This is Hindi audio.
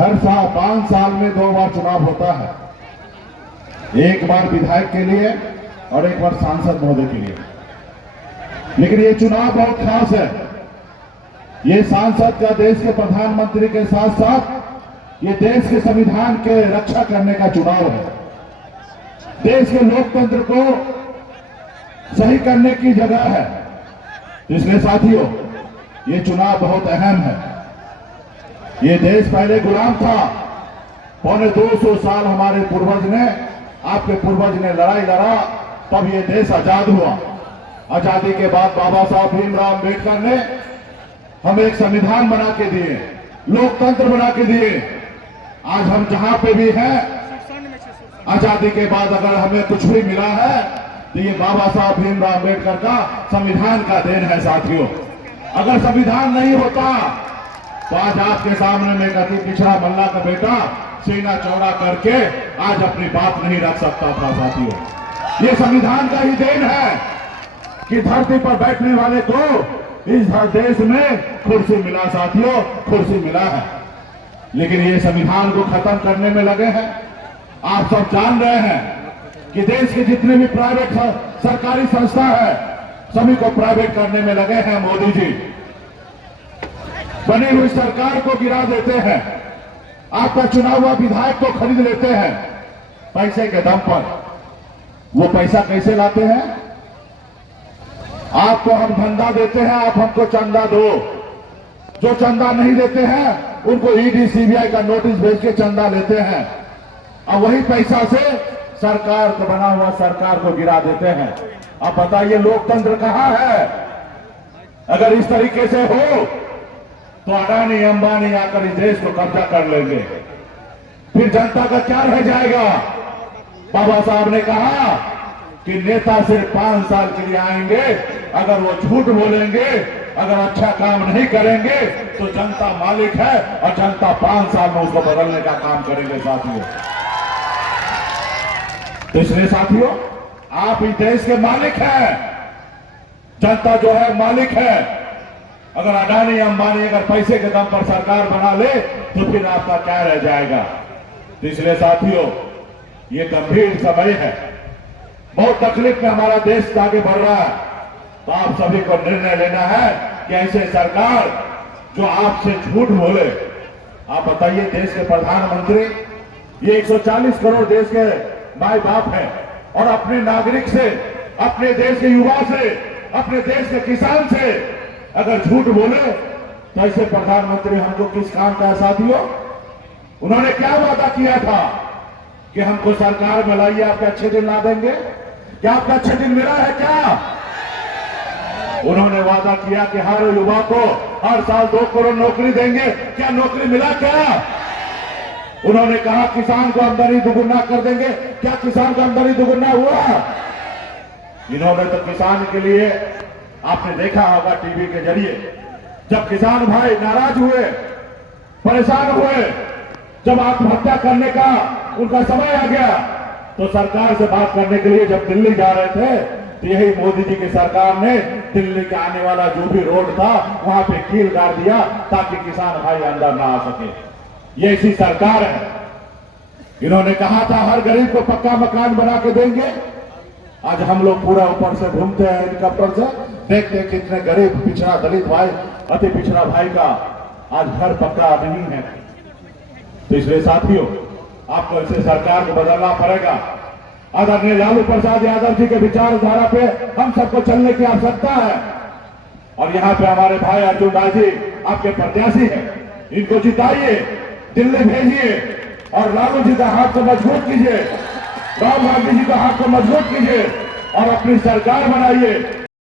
हर साल 5 साल में 2 बार चुनाव होता है, एक बार विधायक के लिए और एक बार सांसद महोदय के लिए। लेकिन ये चुनाव बहुत खास है। ये सांसद का देश के प्रधानमंत्री के साथ साथ ये देश के संविधान के रक्षा करने का चुनाव है। देश के लोकतंत्र को सही करने की जगह है। इसलिए साथियों, ये चुनाव बहुत अहम है। ये देश पहले गुलाम था। 250 साल हमारे पूर्वज ने, आपके पूर्वज ने लड़ाई लड़ा, तब ये देश आजाद हुआ। आजादी के बाद बाबा साहब भीमराव अम्बेडकर ने हमें एक संविधान बना के दिए, लोकतंत्र बना के दिए। आज हम जहां पे भी हैं, आजादी के बाद अगर हमें कुछ भी मिला है तो ये बाबा साहब भीमराव अम्बेडकर का संविधान का देन है। साथियों, अगर संविधान नहीं होता तो आज आपके सामने में अति पिछड़ा मल्ला का बेटा सीना चौड़ा करके आज अपनी बात नहीं रख सकता था। साथियों, ये संविधान का ही देन है कि धरती पर बैठने वाले को इस देश में कुर्सी मिला। साथियों, कुर्सी मिला है, लेकिन ये संविधान को खत्म करने में लगे हैं। आप सब जान रहे हैं कि देश के जितने भी प्राइवेट सरकारी संस्था है, सभी को प्राइवेट करने में लगे हैं। मोदी जी बनी हुई सरकार को गिरा देते हैं, आपका चुना हुआ विधायक को खरीद लेते हैं पैसे के दम पर। वो पैसा कैसे लाते हैं? आपको हम धंधा देते हैं, आप हमको चंदा दो। जो चंदा नहीं देते हैं उनको ईडी सीबीआई का नोटिस भेज के चंदा लेते हैं, और वही पैसा से सरकार को बना हुआ सरकार को गिरा देते हैं। अब बताइए लोकतंत्र कहां है? अगर इस तरीके से हो तो अडानी अंबानी आकर इस देश को कब्जा कर लेंगे, फिर जनता का क्या रह जाएगा? बाबा साहब ने कहा कि नेता सिर्फ 5 साल के लिए आएंगे, अगर वो झूठ बोलेंगे, अगर अच्छा काम नहीं करेंगे तो जनता मालिक है और जनता 5 साल में उसको बदलने का काम करेंगे। साथियों, तो इसलिए साथियों, आप इस देश के मालिक हैं, जनता जो है मालिक है। अगर अडानी अंबानी अगर पैसे के दम पर सरकार बना ले तो फिर आपका क्या रह जाएगा? तो इसलिए साथियों, ये गंभीर समय है, बहुत तकलीफ में हमारा देश आगे बढ़ रहा है। तो आप सभी को निर्णय लेना है कि ऐसे सरकार जो आपसे झूठ बोले। आप बताइए, देश के प्रधानमंत्री, ये 140 करोड़ देश के माई बाप है, और अपने नागरिक से, अपने देश के युवा से, अपने देश के किसान से अगर झूठ बोले तो ऐसे प्रधानमंत्री हमको किस काम का है? साथियों, उन्होंने क्या वादा किया था कि हमको सरकार में लाइए, आपके अच्छे दिन ला देंगे। क्या आपका अच्छे दिन मिला है? क्या उन्होंने वादा किया कि हर युवा को हर साल 2 करोड़ नौकरी देंगे? क्या नौकरी मिला? क्या उन्होंने कहा किसान को आमदनी दुगुना कर देंगे? क्या किसान का आमदनी दुगुना हुआ? इन्होंने तो किसान के लिए, आपने देखा होगा टीवी के जरिए, जब किसान भाई नाराज हुए, परेशान हुए, जब आत्महत्या करने का उनका समय आ गया, तो सरकार से बात करने के लिए जब दिल्ली जा रहे थे तो यही मोदी जी की सरकार ने दिल्ली के आने वाला जो भी रोड था वहां पे कील गाड़ दिया ताकि किसान भाई अंदर ना आ सके। ये ऐसी सरकार है। इन्होंने कहा था हर गरीब को पक्का मकान बना के देंगे। आज हम लोग पूरा ऊपर से घूमते हैं हेलीकॉप्टर से, देखते हैं कितने गरीब पिछड़ा दलित भाई, अति पिछड़ा भाई का आज घर पक्का नहीं है। तो इसलिए साथियों, आपको इसे सरकार को बदलना पड़ेगा। आदरणीय लालू प्रसाद यादव जी के विचारधारा पे हम सबको चलने की आवश्यकता है। और यहाँ पे हमारे भाई अर्जुन राय जी आपके प्रत्याशी हैं, इनको जिताइए, दिल्ली भेजिए और लालू जी का हाथ को मजबूत कीजिए, राहुल गांधी जी का हाथ को मजबूत कीजिए और अपनी सरकार बनाइए।